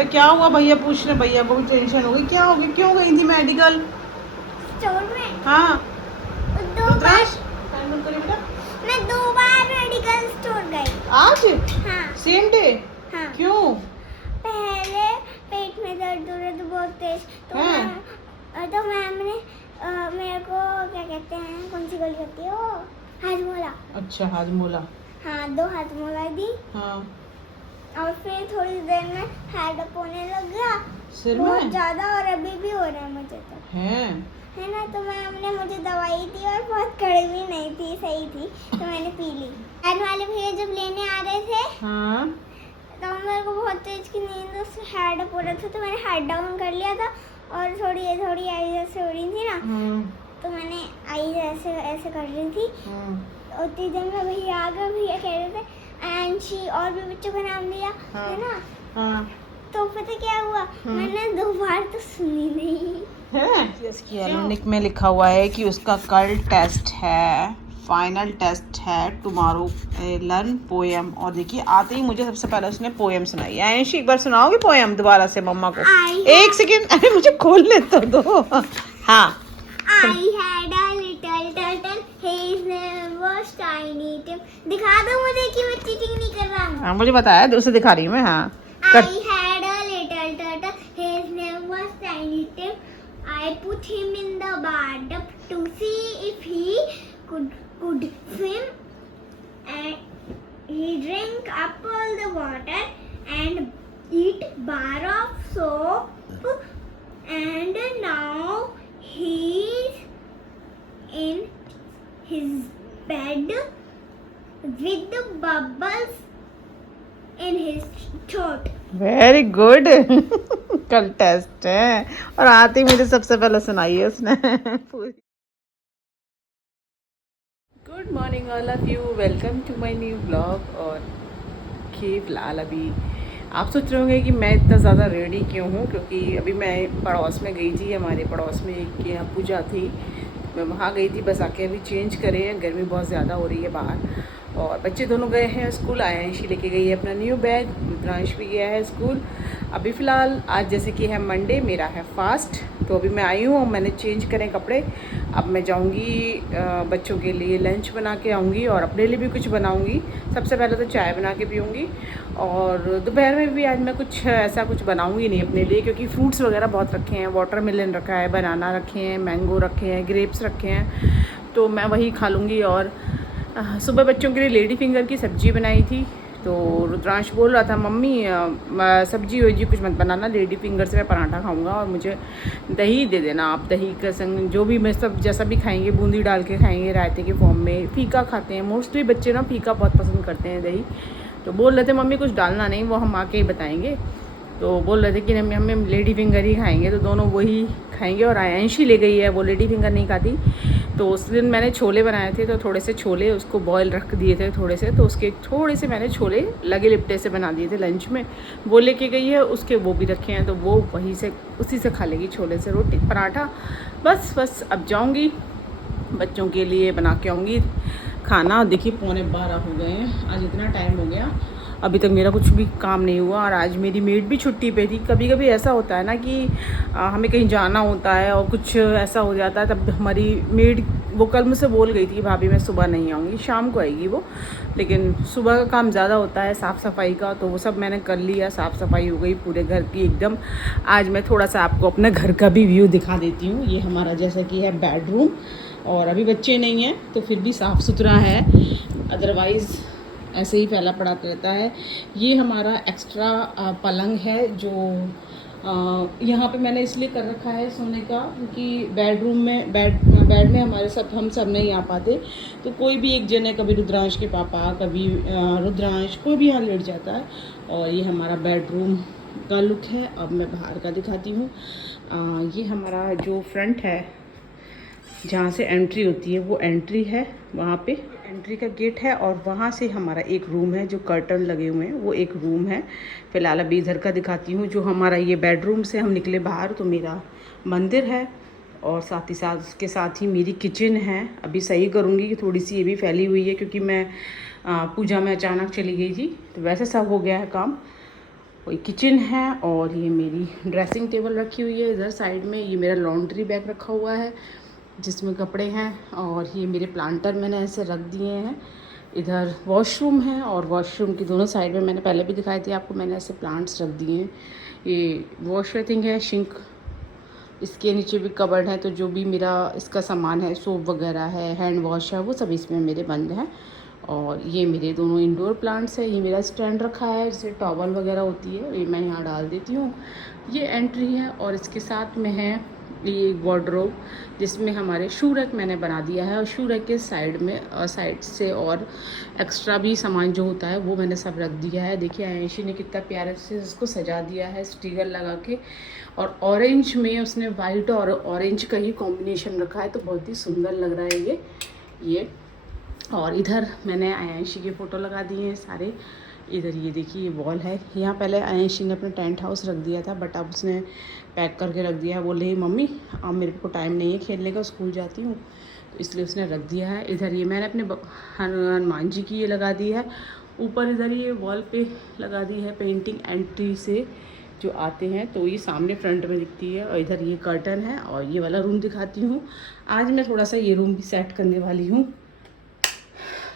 बेटा क्या हुआ? भैया पूछ रहे, भैया को भी टेंशन हो गई। क्या हो गया? क्यों गई थी मेडिकल? स्टोर में हाँ दो बार रुद्रांश, फैन बंद करिए बेटा। मैं 2 बार मेडिकल स्टोर गई। आज हाँ सेम डे? हाँ। क्यों? पहले पेट में दर्द हो रहा था बहुत तेज, तो मैम ने मेरे को क्या कहते हैं, कौन सी गोली होती है वो, हाजमोला। अच्छा हाजमोला। हाँ 2 हाजमोला दी हाँ और फिर थोड़ी देर में हेड अप होने लग गया सिर बहुत में ज्यादा, और अभी भी हो रहा है मुझे तो, है? है ना। तो मैम ने मुझे दवाई दी और बहुत कड़वी नहीं थी, सही थी, तो मैंने पी ली। एड वाले भैया जब लेने आ रहे थे हाँ तो मेरे को बहुत तेज की नींद से हेड अप हो रहा था, तो मैंने हेड डाउन कर लिया था और थोड़ी थोड़ी आई जैसे हो रही थी ना, तो मैंने आई जैसे ऐसे कर रही थी। उतनी देर में भैया आ गए, भैया कह रहे थे आंशी, और भी बच्चों का नाम लिया, है ना। हाँ तो पता क्या हुआ, मैंने 2 बार तो सुनी नहीं है। इसकी एलोनिक में लिखा हुआ है कि उसका कल टेस्ट है, फाइनल टेस्ट है टुमारो, लर्न पोएम। और देखिए आते ही मुझे सबसे पहले उसने पोएम सुनाई है। आयंशी एक बार सुनाओगी पोएम दोबारा से मम्मा को? एक सेकेंड, अरे मुझे खोल ले तो दो। हाँ I had a little turtle, his name was Tiny Tim. दिखा दो मुझे कि मैं चीटिंग नहीं कर रहा हूँ। हाँ मुझे बताया, दूसरे दिखा रही हूँ मैं। हाँ I had a little turtle, his name was Tiny Tim. I put him in the bathtub to see if he could swim, and he drank up all the water and eat bar of soap, and now he's in his bed with the bubbles in his throat. Very good. कल test है और आते ही मुझे सबसे पहले सुनाई है उसने पूरी। Good morning all of you, welcome to my new blog. और कि फिलहाल अभी आप सोच रहे होंगे कि मैं इतना ज़्यादा रेडी क्यों हूँ, क्योंकि अभी मैं पड़ोस में गई थी, हमारे पड़ोस में एक यहाँ पूजा थी, मैं वहाँ गई थी। बस आके अभी चेंज करे हैं, गर्मी बहुत ज़्यादा हो रही है बाहर, और बच्चे दोनों गए हैं स्कूल। आयांशी लेके गई है अपना न्यू बैग, रुद्रांश भी गया है स्कूल। अभी फ़िलहाल आज जैसे कि है मंडे, मेरा है फास्ट, तो अभी मैं आई हूँ और मैंने चेंज करें कपड़े। अब मैं जाऊँगी बच्चों के लिए लंच बना के आऊँगी और अपने लिए भी कुछ बनाऊँगी। सबसे पहले तो चाय बना के पीऊँगी, और दोपहर में भी आज मैं कुछ ऐसा कुछ बनाऊँगी नहीं अपने लिए, क्योंकि फ्रूट्स वगैरह बहुत रखे हैं, वाटरमेलन रखा है, बनाना रखे हैं, मैंगो रखे हैं, ग्रेप्स रखे हैं, तो मैं वही खा लूँगी। और सुबह बच्चों के लिए लेडी फिंगर की सब्ज़ी बनाई थी, तो रुद्रांश बोल रहा था मम्मी सब्जी हो जी कुछ मत बनाना, लेडी फिंगर से मैं पराठा खाऊंगा और मुझे दही दे देना आप, दही का संग जो भी मैं सब जैसा भी खाएंगे, बूंदी डाल के खाएंगे रायते के फॉर्म में। फीका खाते हैं मोस्टली बच्चे ना, फीका बहुत पसंद करते हैं दही। तो बोल रहे थे मम्मी कुछ डालना नहीं, वो हम आके ही बताएंगे। तो बोल रहे थे कि हम लेडी फिंगर ही खाएंगे, तो दोनों वही खाएंगे। और आयांशी ले गई है, वो लेडी फिंगर नहीं खाती। तो उस दिन मैंने छोले बनाए थे, तो थोड़े से छोले उसको बॉयल रख दिए थे थोड़े से, तो उसके थोड़े से मैंने छोले लगे लिपटे से बना दिए थे लंच में, वो लेके गई है। उसके वो भी रखे हैं, तो वो वहीं से उसी से खा लेगी, छोले से रोटी पराठा। बस अब जाऊँगी बच्चों के लिए बना के आऊँगी खाना। देखिए 11:15 हो गए हैं, आज इतना टाइम हो गया, अभी तक मेरा कुछ भी काम नहीं हुआ। और आज मेरी मेड भी छुट्टी पे थी। कभी कभी ऐसा होता है ना कि हमें कहीं जाना होता है और कुछ ऐसा हो जाता है, तब हमारी मेड वो कल मुझसे बोल गई थी भाभी मैं सुबह नहीं आऊँगी, शाम को आएगी वो, लेकिन सुबह का काम ज़्यादा होता है साफ़ सफाई का, तो वो सब मैंने कर लिया, साफ़ सफाई हो गई पूरे घर की एकदम। आज मैं थोड़ा सा आपको अपने घर का भी व्यू दिखा देती हूँ। ये हमारा जैसा कि है बेडरूम, और अभी बच्चे नहीं हैं तो फिर भी साफ़ सुथरा है, अदरवाइज़ ऐसे ही फैला पड़ा रहता है। ये हमारा एक्स्ट्रा पलंग है जो यहाँ पे मैंने इसलिए कर रखा है सोने का, क्योंकि बेडरूम में बेड में हमारे हम सब नहीं आ पाते, तो कोई भी एक जन है, कभी रुद्रांश के पापा, कभी रुद्रांश, कोई भी यहाँ लेट जाता है। और ये हमारा बेडरूम का लुक है। अब मैं बाहर का दिखाती हूँ। ये हमारा जो फ्रंट है जहाँ से एंट्री होती है वो एंट्री है, वहाँ पे एंट्री का गेट है, और वहाँ से हमारा एक रूम है जो कर्टन लगे हुए हैं, वो एक रूम है। फ़िलहाल अभी इधर का दिखाती हूँ। जो हमारा ये बेडरूम से हम निकले बाहर तो मेरा मंदिर है, और साथ ही साथ उसके साथ ही मेरी किचन है। अभी सही करूँगी कि थोड़ी सी ये भी फैली हुई है, क्योंकि मैं पूजा में अचानक चली गई थी, तो वैसे सब हो गया है काम। कोई किचन है और ये मेरी ड्रेसिंग टेबल रखी हुई है इधर साइड में। ये मेरा लॉन्ड्री बैग रखा हुआ है जिसमें कपड़े हैं, और ये मेरे प्लांटर मैंने ऐसे रख दिए हैं। इधर वॉशरूम है और वॉशरूम की दोनों साइड में मैंने पहले भी दिखाई थी आपको, मैंने ऐसे प्लांट्स रख दिए हैं। ये वॉश बेसिन है, सिंक, इसके नीचे भी कबर्ड है, तो जो भी मेरा इसका सामान है, सोप वगैरह है, हैंड वॉश है, वो सब इसमें मेरे बंद हैं। और ये मेरे दोनों इंडोर प्लांट्स है। ये मेरा स्टैंड रखा है, जैसे टॉवल वगैरह होती है ये मैं यहाँ डाल देती हूँ। ये एंट्री है और इसके साथ में है ये वार्डरोब जिसमें हमारे शू रैक मैंने बना दिया है, और शू रैक के साइड में साइड से और एक्स्ट्रा भी सामान जो होता है वो मैंने सब रख दिया है। देखिए आयशी ने कितना प्यारे से इसको सजा दिया है स्टिकर लगा के, और ऑरेंज में उसने वाइट और ऑरेंज का ही कॉम्बिनेशन रखा है, तो बहुत ही सुंदर लग रहा है ये। और इधर मैंने आयशी के फ़ोटो लगा दिए हैं सारे। इधर ये देखिए ये वॉल है, यहाँ पहले आयशी ने अपना टेंट हाउस रख दिया था, बट अब उसने पैक करके रख दिया है। बोले मम्मी अब मेरे को टाइम नहीं है खेलने का, स्कूल जाती हूँ, तो इसलिए उसने रख दिया है। इधर ये मैंने अपने हनुमान जी की ये लगा दी है। ऊपर इधर ये वॉल पे लगा दी है पेंटिंग, एंट्री से जो आते हैं तो ये सामने फ्रंट में दिखती है। और इधर ये कर्टन है, और ये वाला रूम दिखाती हूँ। आज मैं थोड़ा सा ये रूम भी सेट करने वाली हूँ।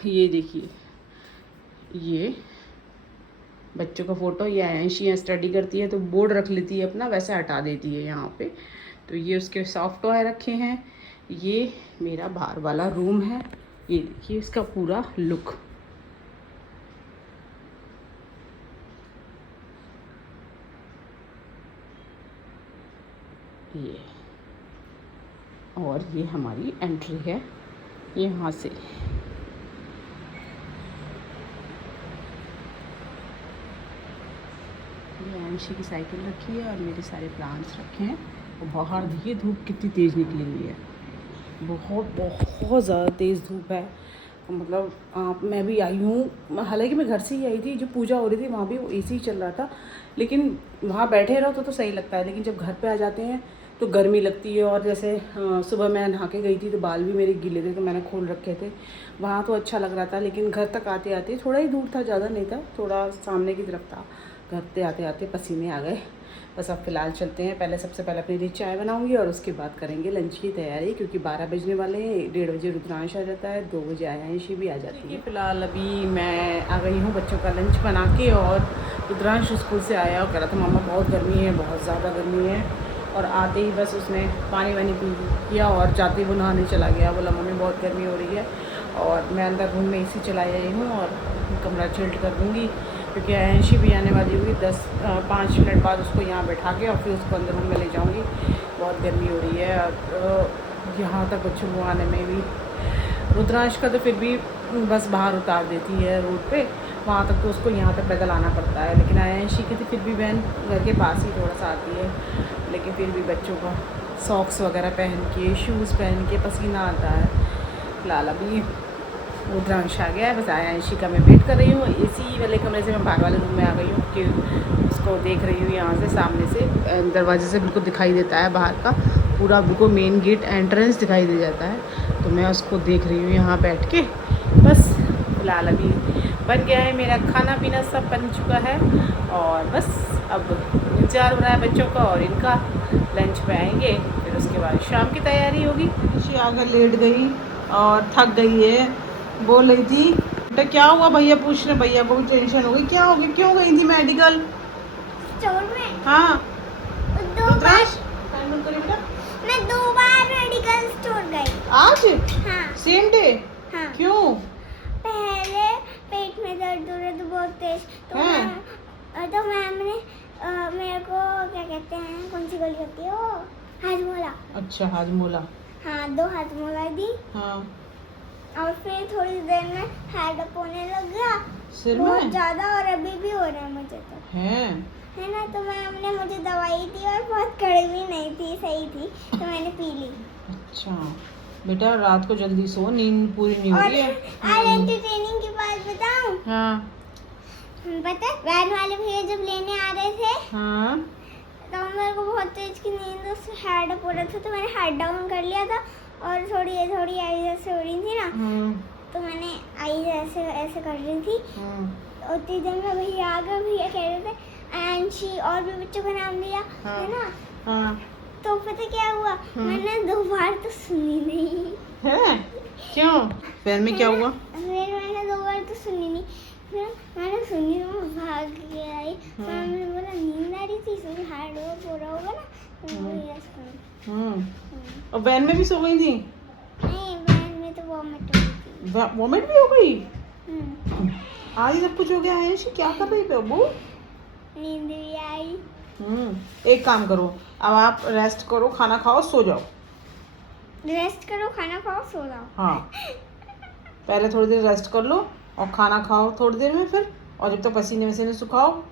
ये देखिए ये बच्चों का फ़ोटो, ये आयशी यहाँ स्टडी करती है तो बोर्ड रख लेती है अपना, वैसे हटा देती है यहाँ पे। तो ये उसके सॉफ्ट टॉय रखे हैं। ये मेरा बाहर वाला रूम है, ये देखिए इसका पूरा लुक। ये और ये हमारी एंट्री है यहाँ से। ये आयशी की साइकिल रखी है और मेरे सारे प्लांट्स रखे हैं। और बाहर देखिए धूप कितनी तेज़ निकली हुई है, बहुत ज़्यादा तेज़ धूप है। मतलब मैं भी आई हूँ, हालांकि मैं घर से ही आई थी, जो पूजा हो रही थी वहाँ भी वो एसी चल रहा था, लेकिन वहाँ बैठे रहो तो सही लगता है, लेकिन जब घर पे आ जाते हैं तो गर्मी लगती है। और जैसे सुबह मैं नहा के गई थी तो बाल भी मेरे गीले थे, तो मैंने खोल रखे थे, वहाँ तो अच्छा लग रहा था, लेकिन घर तक आते आते थोड़ा ही दूर था, ज़्यादा नहीं था, थोड़ा सामने की तरफ था। घर पे आते आते पसीने आ गए। बस अब फ़िलहाल चलते हैं, पहले सबसे पहले अपने लिए चाय बनाऊंगी और उसके बाद करेंगे लंच की तैयारी, क्योंकि 12 बजने वाले हैं। 1:30 बजे रुद्रांश आ जाता है, 2 बजे आयशी भी आ जाती है। फ़िलहाल अभी मैं आ गई हूँ बच्चों का लंच बना के, और रुद्रांश स्कूल से आया और कह रहा था मामा बहुत गर्मी है, बहुत ज़्यादा गर्मी है। और आते ही बस उसने पानी वानी पी किया और जाते ही वो नहाने चला गया। बोला मम्मी बहुत गर्मी हो रही है, और मैं अंदर रूम में एसी चलाई आई हूँ और कमरा चिल्ड कर दूँगी, क्योंकि आयशी भी आने वाली होगी। 5 मिनट बाद उसको यहाँ बैठा के और फिर उसको अंदर रूम में ले जाऊँगी। बहुत गर्मी हो रही है, और यहाँ तक बच्चों को आने में भी, रुद्रांश का तो फिर भी बस बाहर उतार देती है रोड पे, वहाँ तक तो उसको यहाँ तक पैदल आना पड़ता है। लेकिन आयशी की तो फिर भी वैन घर के पास ही थोड़ा सा आती है, लेकिन फिर भी बच्चों का सॉक्स वगैरह पहन के, शूज़ पहन के पसीना आता है। फिलहाल अभी रुद्रांश आ गया है, बस आयशी का मैं वेट कर रही हूँ। एसी वाले कमरे से मैं बाहर वाले रूम में आ गई हूँ, कि उसको देख रही हूँ यहाँ से, सामने से दरवाजे से बिल्कुल दिखाई देता है बाहर का पूरा, बिल्कुल मेन गेट एंट्रेंस दिखाई दे जाता है। तो मैं उसको देख रही हूँ यहाँ बैठ के। बस फिलहाल अभी बन गया है मेरा खाना पीना, सब बन चुका है, और बस अब इंतजार हो रहा है बच्चों का, और इनका लंच पे आएंगे, फिर उसके बाद शाम की तैयारी होगी। खुशी आकर लेट गई और थक गई है, बोल रही थी बेटा क्या हुआ, भैया पूछ रहे, भैया को भी टेंशन हो गई, क्या हो गया, क्यों गई थी मेडिकल स्टोर में? हाँ 2 बार बेटा, मैं 2 बार मेडिकल स्टोर गई आज हाँ सेम डे, हाँ। क्यों? पहले पेट में दर्द हो रहा था बहुत तेज, तो मैम ने मेरे को क्या कहते हैं, कौन सी गोली होती है वो, हाजमोला। अच्छा हाजमोला, हाँ 2 हाजमोला दी, हाँ। और फिर थोड़ी देर में हेड अप होने लग गया सिर बहुत में ज़्यादा, और अभी भी हो रहा है मुझे तो, है ना। तो मैम ने मुझे दवाई दी और बहुत कड़वी नहीं थी, सही थी, तो मैंने पी ली। अच्छा बेटा रात को जल्दी सो, नींद पूरी नहीं हो और रही है। एंटरटेनिंग की बात बताऊं? हाँ पता है वैन वाले भैया जब लेने आ रहे थे, हाँ तो मेरे को बहुत तेज की नींद, उससे हेड अप हो रहा था, तो मैंने हेड डाउन कर लिया था, और थोड़ी आई जैसे हो रही थी ना, तो मैंने आई ऐसे कर रही थी। उतनी देर में भैया आ गए, भैया कह रहे थे आयांशी और भी बच्चों का नाम लिया हाँ। है ना। हाँ तो पता क्या हुआ, मैंने 2 बार तो सुनी नहीं है क्यों? फिर में क्या हुआ? फिर मैंने 2 बार तो सुनी नहीं, फिर मैंने सुनी तो मैं भाग के आई। मैंने बोला नींद आ रही थी, सुन हार्ड वर्क हो रहा होगा ना, तो मैं यस कर। और वैन में भी सो गई थी? नहीं, वैन में तो वॉमिट हो रही थी। वॉमिट भी हो गई? हम्म, आज सब कुछ हो गया है। क्या कर रही थी अबू? नींद भी आई। एक काम करो, अब आप रेस्ट करो, खाना खाओ, सो जाओ। रेस्ट करो, खाना खाओ, सो जाओ। हाँ, पहले थोड़ी देर रेस्ट कर लो और खाना खाओ थोड़ी देर में फिर, और जब तक पसीने वसीने सुखाओ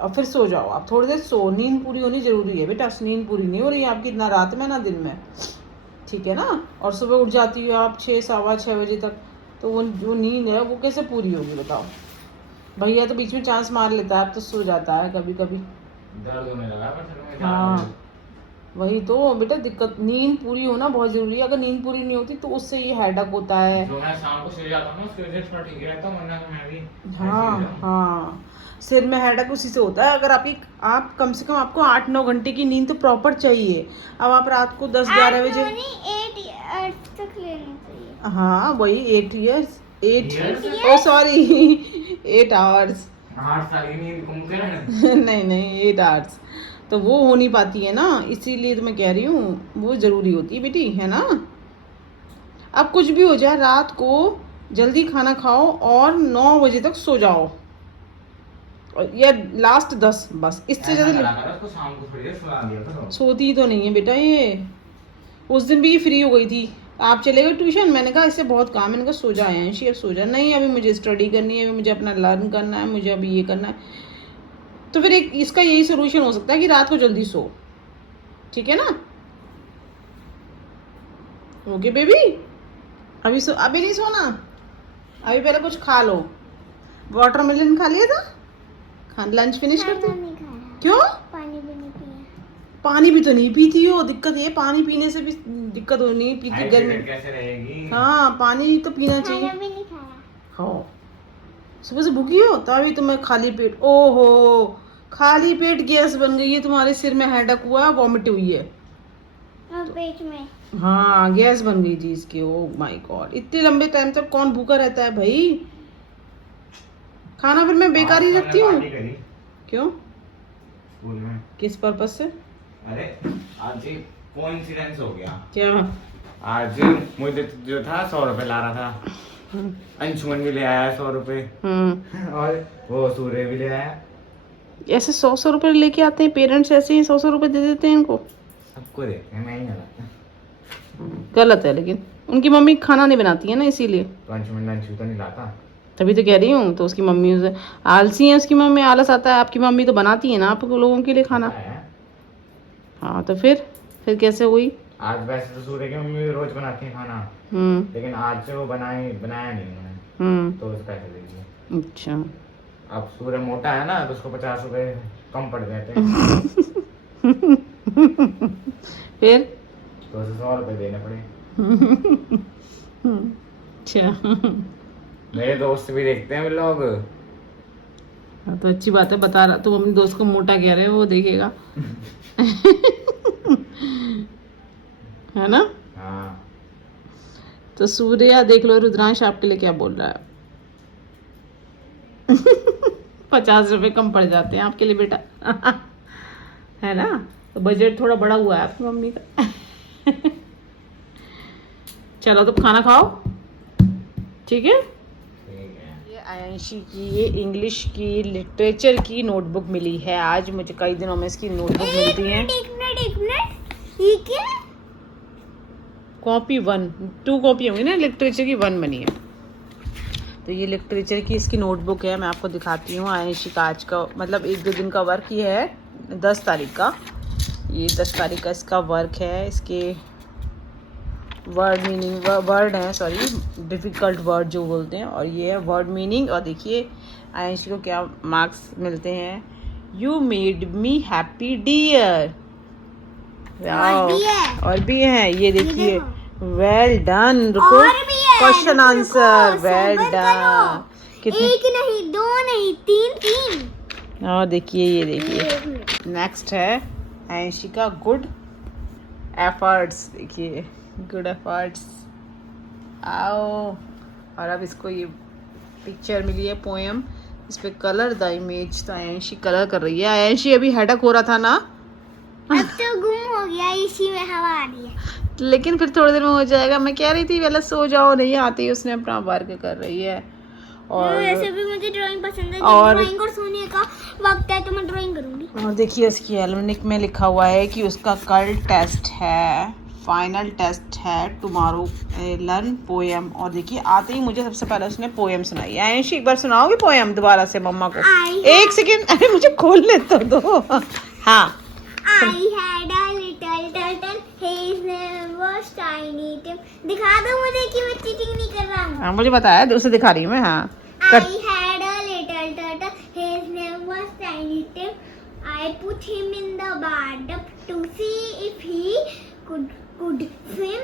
और फिर सो जाओ। आप थोड़ी देर सो, नींद पूरी होनी जरूरी है बेटा। नींद पूरी नहीं हो रही है आपकी ना रात में ना दिन में, ठीक है ना। और सुबह उठ जाती हो आप 6 सवा 6 बजे तक, तो वो जो नींद है वो कैसे पूरी होगी बताओ। भैया तो बीच में चांस मार लेता है, अब तो सो जाता है कभी कभी। दर्द होने लगा पर सर में। हाँ वही तो बेटा, दिक्कत नींद पूरी होना बहुत जरूरी है। अगर नींद पूरी नहीं होती तो उससे ये हेडक होता है। जो मैं शाम को सो जाता हूँ ना उसकी वजह से थोड़ा ठीक रहता हूँ, वरना तो मैं भी हाँ हाँ, सिर में हेडक उसी से होता है। अगर आप कम से कम आपको 8-9 घंटे की नींद तो प्रॉपर चाहिए। अब आप रात को 10-11 बजे, 8 इयर्स तक लेनी चाहिए। हाँ वही 8 ईयर्स, 8 Years? ओ सॉरी 8 आवर्स 8 साल की नींद घूम के रहना। नहीं 8 आवर्स तो वो हो नहीं पाती है ना, इसीलिए तो मैं कह रही हूँ वो ज़रूरी होती है बेटी, है ना। अब कुछ भी हो जाए, रात को जल्दी खाना खाओ और 9 बजे तक सो जाओ, और या लास्ट 10 बस, इससे ऐसा ज़्यादा। करा करो, उसको शाम को थोड़ी देर सुला दिया करो। सोती तो नहीं है बेटा ये। उस दिन भी ये फ्री हो गई थी, आप चले गए ट्यूशन, मैंने कहा इससे बहुत काम है, मैंने कहा सो जा आयांशी, अब सो जा। नहीं अभी मुझे स्टडी करनी है, अभी मुझे अपना लर्न करना है, मुझे अभी ये करना है। तो फिर एक इसका यही सोल्यूशन हो सकता है कि रात को जल्दी सो, ठीक है ना। ओके बेबी, अभी नहीं सोना, अभी पहले कुछ खा लो। वाटरमेलन खा लिया था, लंच फिनिश कर दो। खाना नहीं खाया, क्यों? पानी भी नहीं पिया। पानी भी तो नहीं पीती हो, दिक्कत ये पानी पीने से भी दिक्कत हो नहीं पीती गर्मी। हाइड्रेटेड कैसे रहेगी? हाँ पानी तो पीना खाना चाहिए। भी नहीं खाया। हाँ सुबह से भूखी हो तो अभी तुम्हें खाली पेट, ओहो खाली पेट गैस बन गई है तुम्हारे सिर में, हेडक हुआ, वॉमिट हुई है। और पेट में हाँ गैस बन गई थी इसकी। ओ माय गॉड, इतने लंबे टाइम तक कौन भूखा रहता है भाई। खाना फिर मैं बेकार ही आज रखती हूँ। पार्टी करी क्यों? स्कूल में। किस पर्पज से? अरे आज एक कोइंसिडेंस हो गया। क्या? आज मुझे जो था 100 रुपए ला रहा था, अंशुमन भी ले आया 100 रुपए, और वो सूर्य भी ले आया। ऐसे 100 रुपए लेके आते हैं पेरेंट्स, ऐसे ही 100 रुपए दे देते हैं इनको। सबको देते हैं, मैं ही गलत। गलत है, लेकिन उनकी मम्मी खाना नहीं बनाती है ना, इसीलिए। तो अंशुमन अंशु तो नहीं लाता। तभी तो कह रही हूँ, तो उसकी मम्मी उसे आलसी है, उसकी मम्मी आलस आता है, आपकी मम्मी तो बनाती है ना आप लोगों के लिए खाना। है। हाँ तो फिर कैसे हुई? आज वैसे तो सूर्य की मम्मी रोज बनाती है खाना, लेकिन आज से वो बनाया नहीं उन्होंने, तो उसको पैसे दे दिए। अच्छा अब सूर्य मोटा है ना, तो उसको 50 रुपए कम पड़ जाते हैं, फिर तो उसे 100 रुपए देने पड़े। अच्छा मेरे दोस्त भी देखते हैं व्लॉग। हाँ, तो अच्छी बात है, बता रहा तो अपने दोस्त को मोटा कह रहे हैं, वो देखेगा। है ना। हाँ तो सूर्या देख लो, रुद्रांश आपके लिए क्या बोल रहा है। 50 रुपए कम पड़ जाते हैं आपके लिए बेटा। है ना, तो बजट थोड़ा बड़ा हुआ है आपकी मम्मी का। चलो तो खाना खाओ, ठीक है। ठीक है। ये आयांशी की ये इंग्लिश की लिटरेचर की नोटबुक मिली है आज मुझे, कई दिनों में इसकी नोटबुक मिलती है। एक मिनट ये क्या? कॉपी 1, 2 कॉपी होंगी ना, लिटरेचर की 1 बनी है। तो ये लिटरेचर की इसकी नोटबुक है, मैं आपको दिखाती हूँ। आयांशी का आज का मतलब 1-2 दिन का वर्क ये है, 10 तारीख का, ये 10 तारीख का इसका वर्क है। इसके वर्ड मीनिंग वर्ड हैं, सॉरी डिफ़िकल्ट वर्ड जो बोलते हैं, और ये है वर्ड मीनिंग। और देखिए आयांशी को क्या मार्क्स मिलते हैं। You made me happy dear. और भी है, ये देखिए, वेल डन। रुको, और भी है, क्वेश्चन रुको, आंसर, रुको, वेल सबर डन। करो। कितने? 1 नहीं 2 नहीं 3 3। और देखिए ये देखिए एक मिनट। नेक्स्ट है आयंशी का गुड एफर्ट्स। देखिए गुड एफर्ट्स आओ। और अब इसको ये पिक्चर मिली है पोएम, इस पे कलर द इमेज। तो आयंशी कलर कर रही है। आयंशी अभी हेडक हो रहा था ना, अब तो गुम हो गया, इसी में हवा आ रही है। लेकिन फिर थोड़ी देर में हो जाएगा। मैं कह रही थी पहले सो जाओ, नहीं आती उसने अपना वर्क कर रही है। और वैसे भी मुझे ड्राइंग पसंद है, और- ड्राइंग और सोने का वक्त है तो मैं ड्राइंग करूंगी। और देखिए उसकी एलमनिक में लिखा हुआ है कि उसका कल टेस्ट है, फाइनल टेस्ट है टुमारो, लर्न पोएम। और देखिए आते ही मुझे सबसे पहले उसने पोएम सुनाई है। आयंशी एक बार सुनाओगी पोएम दोबारा से मम्मा को? आई एक सेकेंड, अरे मुझे खोलने तो दो। हाँ I had a little turtle, his name was Tiny Tim. दिखा दो मुझे कि मैं चीटिंग नहीं कर रहा हूँ। हाँ, मुझे बताया, उसे दिखा रही हूँ मैं। हाँ I कर, had a little turtle, his name was Tiny Tim. I put him in the bathtub to see if he could swim,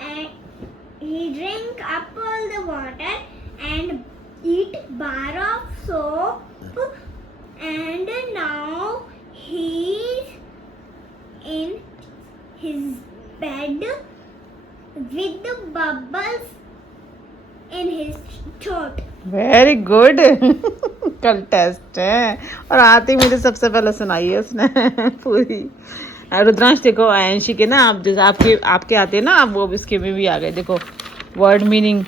and he drank up all the water and eat bar of soap, and now he's in his bed with the bubbles in his throat. Very good. कल test है और आते ही मुझे सबसे पहले सुनाई है उसने पूरी। रुद्रांश देखो आयंशी के ना, आप जैसे आपके आते हैं ना, आप वो इसके में भी आ गए। देखो word meaning,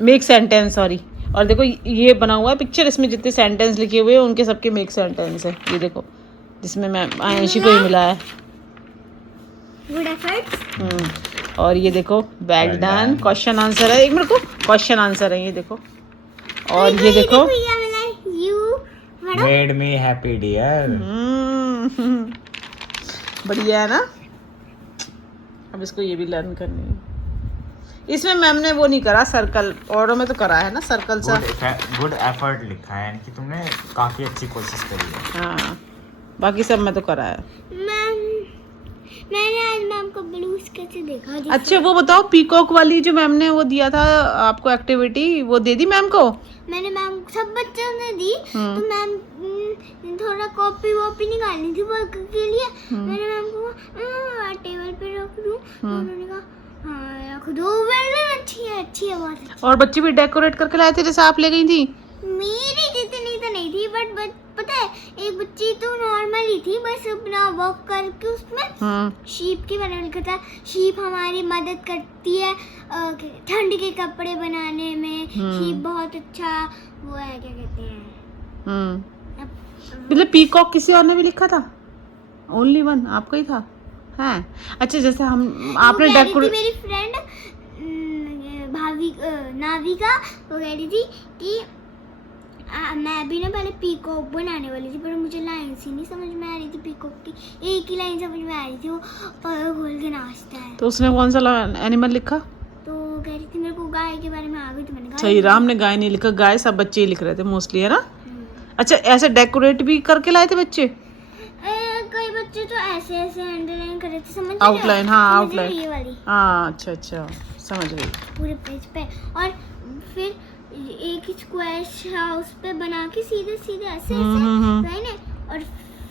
make sentence, sorry. और देखो ये बना हुआ है पिक्चर, इसमें जितने सेंटेंस लिखे हुए हैं उनके सबके मेक सेंटेंस है। ये देखो जिसमें मैं आयंशी को ही मिला है। Good efforts. और ये देखो well Well done, done. Question answer है। एक मिनट को, क्वेश्चन आंसर है ये देखो। और ये देखो ये मिला है, you पढ़ो। Made me happy dear. बढ़िया है ना। अब इसको ये भी लर्न करनी है। इसमें मैम ने वो नहीं करा सर्कल, औरों में तो करा है ना सर्कल सा। गुड एफर्ट लिखा है, यानी कि तुमने काफी अच्छी कोशिश करी है। हाँ बाकी सब में तो करा है। मैंने आज मैम को ब्लू स्केच देखा। जैसे- अच्छा वो बताओ, पीकॉक वाली जो मैम ने वो दिया था आपको एक्टिविटी, वो दे दी मैम को? मैंने मैम सब बच्चों ने दी, तो मैम थोड़ा कॉपी वॉपी निकालनी थी वर्क के लिए। मैंने मैम को टेबल पे रख दूं, तो उन्होंने कहा हाँ रख दो। वेल अच्छी है बहुत अच्छी। और बच्चे भी डेकोरेट करके लाए थे जैसे आप ले गई थी? मेरी जितनी तो नहीं थी, बट पता है एक बच्ची तो नॉर्मल ही थी, बस अपना वर्क करके उसमें शीप के बारे में लिखा था। शीप हमारी मदद करती है ठंड के कपड़े बनाने में। शीप बहुत अच्छा वो है, क्या कहते हैं। मतलब पीकॉक किसी और ने भी लिखा था? ओनली वन आपका ही था? हाँ अच्छा, जैसे हम आपने वो कह रही थी डेकोरेट, मेरी फ्रेंड भाभी नाविका, वो कह रही थी कि मैं भी ना पहले पीकॉक बनाने वाली थी, पर मुझे लाइन ही नहीं समझ में आ रही थी पीकॉक की। एक ही लाइन समझ में आ रही थी, वो पर खोल के नाचता है। तो उसने कौन सा एनिमल लिखा? तो कह रही थी मेरे को गाय के बारे में आ गई, तो मैंने सही, राम ने गाय नहीं लिखा, गाय सब बच्चे ही लिख रहे थे मोस्टली, है ना। अच्छा ऐसे डेकोरेट भी करके लाए थे बच्चे? कई बच्चे तो ऐसे अंडरलाइन कर रहे थे, समझ आउटलाइन, हाँ समझ आउटलाइन, रहे हो ये वाली हाँ अच्छा अच्छा समझ गई। पूरे पेज पे। और फिर एक स्क्वायर हाउस पे बना के सीधे सीधे ऐसे राइट ना। और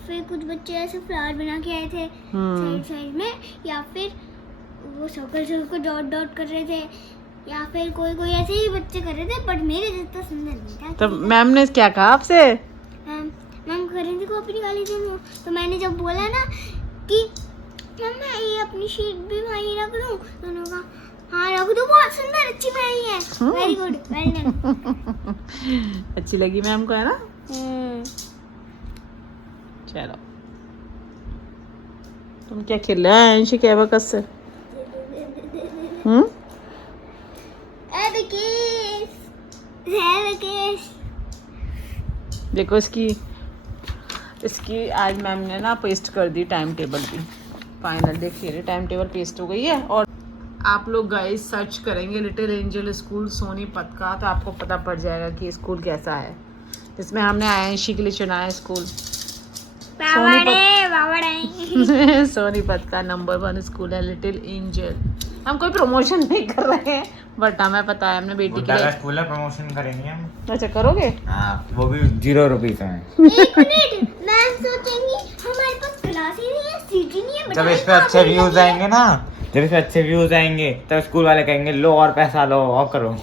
फिर कुछ बच्चे ऐसे फ्लावर बना के आए थे साइड साइड में, या फिर वो सर्कल को डॉट डॉट कर रहे थे, या फिर कोई ऐसे ही बच्चे कर रहे थे, बट मेरे जितना सुंदर नहीं था। तो मैम ने क्या कहा आपसे? मैम कर रही थी कॉपी निकाली थी, तो मैंने जब बोला ना कि मैं ये अपनी शीट भी वहीं रख दूं, तो उन्होंने कहा हाँ रख दो, बहुत सुंदर अच्छी बनाई है, वेरी गुड वेल डन। अच्छी लगी मैम को, है ना। चलो तुम क्या खेल रहे हैं अंशी के अबकस से? देखो इसकी आज मैम ने ना पेस्ट कर दी टाइम टेबल भी। फाइनल देखिए टाइम टेबल पेस्ट हो गई है। और आप लोग गाइस सर्च करेंगे लिटिल एंजल स्कूल सोनीपत का, तो आपको पता पड़ जाएगा कि स्कूल कैसा है। जिसमें हमने आयंशी के लिए चुना है स्कूल सोनीपत का नंबर 1 स्कूल है लिटिल एंजल। हम कोई प्रमोशन नहीं कर रहे हैं, बट हमें पता है हमने बेटी के लिए। स्कूल में प्रमोशन करेंगे हम। अच्छा करोगे? हाँ, वो भी 0 रुपीज में। एक मिनट, मैं सोचेंगी हमारे पास क्लास ही नहीं है, सीट ही नहीं है। जब इस पे अच्छे व्यूज आएंगे ना, जब इस पे अच्छे व्यूज आएंगे तब स्कूल वाले कहेंगे लो और पैसा लो और करो।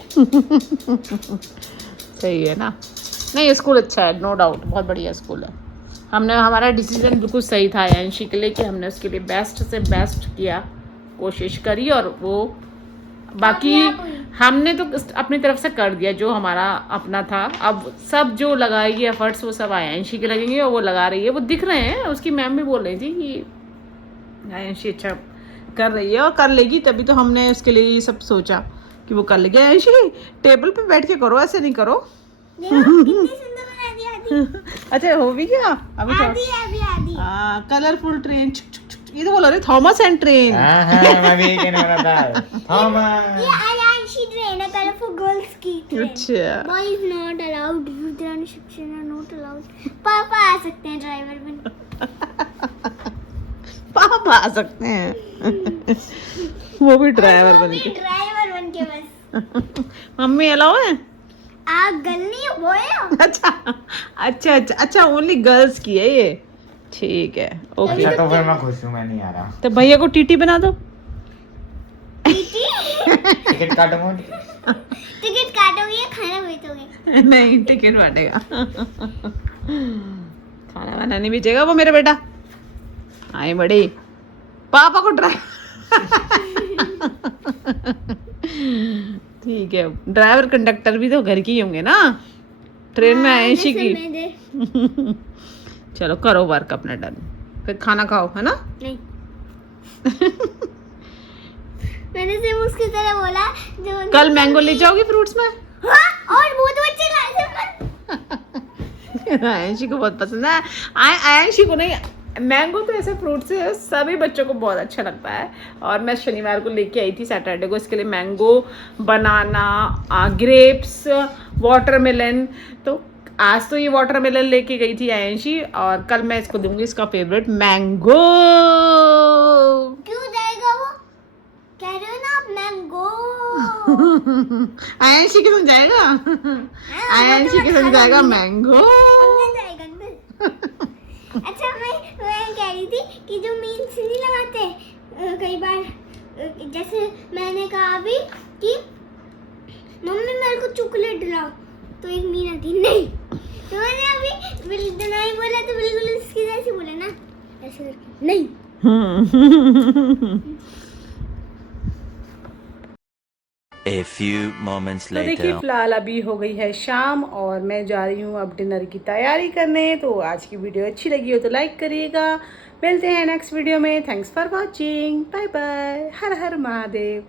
सही है ना? नहीं स्कूल अच्छा है, नो डाउट, बहुत बढ़िया स्कूल है। हमने हमारा डिसीजन बिल्कुल सही था यांशी के लिए कि हमने उसके लिए बेस्ट से बेस्ट किया, कोशिश करी, और वो बाकी हमने तो अपनी तरफ से कर दिया जो हमारा अपना था। अब सब जो लगाएगी एफर्ट्स वो सब आयांशी के लगेंगे, और वो लगा रही है, वो दिख रहे हैं। उसकी मैम भी बोल रही थी कि आयांशी अच्छा कर रही है और कर लेगी, तभी तो हमने उसके लिए ये सब सोचा कि वो कर लेगी। आयांशी टेबल पे बैठ के करो, ऐसे नहीं करो। कितनी सुंदर बना दी आदि। अच्छा हो भी गया अभी तो। आदि। हाँ कलरफुल ट्रेन, ये तो बोल रहे थॉमस एंड ट्रेन। मैं भी यही कहने वाला था, थॉमस। ये आयांशी ट्रेन है, कलरफुल गर्ल्स की ट्रेन। अच्छा बॉयज नॉट अलाउड, रुद्रानी शिक्षण नॉट अलाउड। पापा आ सकते हैं ड्राइवर बन। पापा आ सकते हैं। वो भी ड्राइवर बन के। ड्राइवर बन के बस। मम्मी अलाउ है? आप गर्ल नहीं हो, बॉय हो। अच्छा अच्छा अच्छा अच्छा, ओनली गर्ल्स की है ये, ठीक है ओके। अच्छा तो फिर मैं खुश हूँ, मैं नहीं आ रहा। तो भैया को टीटी बना दो। टिकट काटो मोदी। टिकट काटोगे या खाना भेजोगे? नहीं टिकट बांटेगा। खाना वाना नहीं बेचेगा वो मेरा बेटा। आए बड़े पापा को ठीक है, ड्राइवर कंडक्टर भी तो घर की ही होंगे ना, ट्रेन में आयांशी की। चलो करो वर्क अपना डन, फिर खाना खाओ, है ना? नहीं। मैंने सिर्फ उसकी तरह बोला जो कल मैंगो ले जाओगी फ्रूट्स में? हाँ, और वो तो अच्छे लाए थे। आयांशी को बहुत पसंद है। आयांशी को नहीं, मैंगो तो ऐसे फ्रूट से सभी बच्चों को बहुत अच्छा लगता है। और मैं शनिवार को लेके आई थी, सैटरडे को, इसके लिए मैंगो, बनाना, ग्रेप्स, वाटरमेलन। तो आज तो ये वाटरमेलन लेके गई थी आयांशी, और कल मैं इसको दूंगी इसका फेवरेट मैंगो। क्यों जाएगा वो? कह रहे हो ना आप मैंगो। आयांशी के संग जाएगा। आयांशी के संग जाएगा मैंगो। अंदर जाएगा अंदर। अच्छा मैं कह रही थी कि जो मीन्स नहीं लगाते कई बार, जैसे मैंने कहा अभी कि मम्मी मेरे को चॉकलेट दिलाओ, तो एक मीना थी नहीं, तो मैंने अभी नहीं बोला, तो बिल्कुल इसकी जैसे बोला ना, ऐसे करके नहीं। A few moments तो देखिए later. फिलहाल अभी हो गई है शाम और मैं जा रही हूँ अब डिनर की तैयारी करने। तो आज की वीडियो अच्छी लगी हो तो लाइक करिएगा। मिलते हैं नेक्स्ट वीडियो में। Thanks for watching, bye bye, Har Har Mahadev.